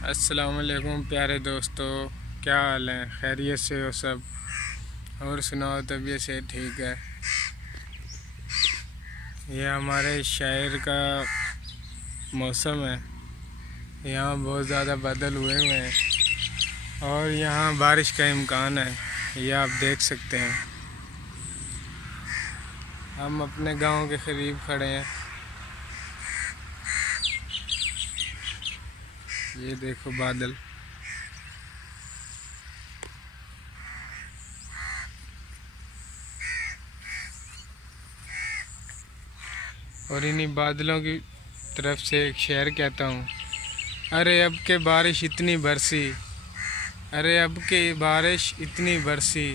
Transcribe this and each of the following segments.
अस्सलाम वालेकुम प्यारे दोस्तों, क्या हाल है? खैरियत से हो सब? और सुनाओ, तबीयत से ठीक है? ये हमारे शहर का मौसम है। यहाँ बहुत ज़्यादा बादल हुए हुए हैं और यहाँ बारिश का इम्कान है। ये आप देख सकते हैं। हम अपने गांव के करीब खड़े हैं। ये देखो बादल। और इन्हीं बादलों की तरफ से एक शेर कहता हूँ। अरे अब के बारिश इतनी बरसी, अरे अब के बारिश इतनी बरसी,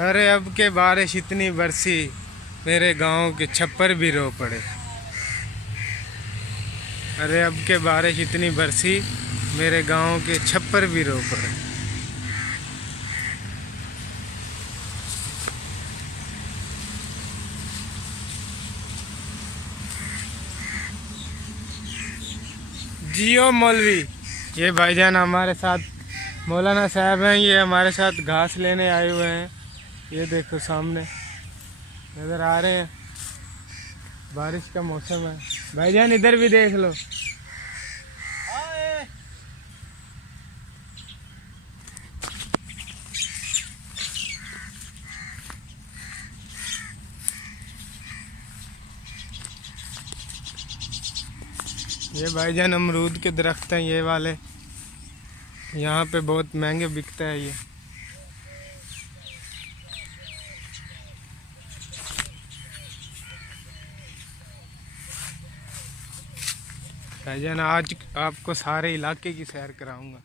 अरे अब के बारिश इतनी बरसी, मेरे गांव के छप्पर भी रो पड़े। अरे अब के बारिश इतनी बरसी, मेरे गांव के छप्पर भी रो पड़े। जियो मौलवी। ये भाईजान हमारे साथ मौलाना साहब हैं। ये हमारे साथ घास लेने आए हुए हैं। ये देखो सामने नज़र आ रहे हैं। बारिश का मौसम है। भाईजान इधर भी देख लो। ये भाईजान अमरूद के दरख्त हैं, ये वाले। यहाँ पे बहुत महंगे बिकता है ये। भाईजान आज आपको सारे इलाके की सैर कराऊंगा।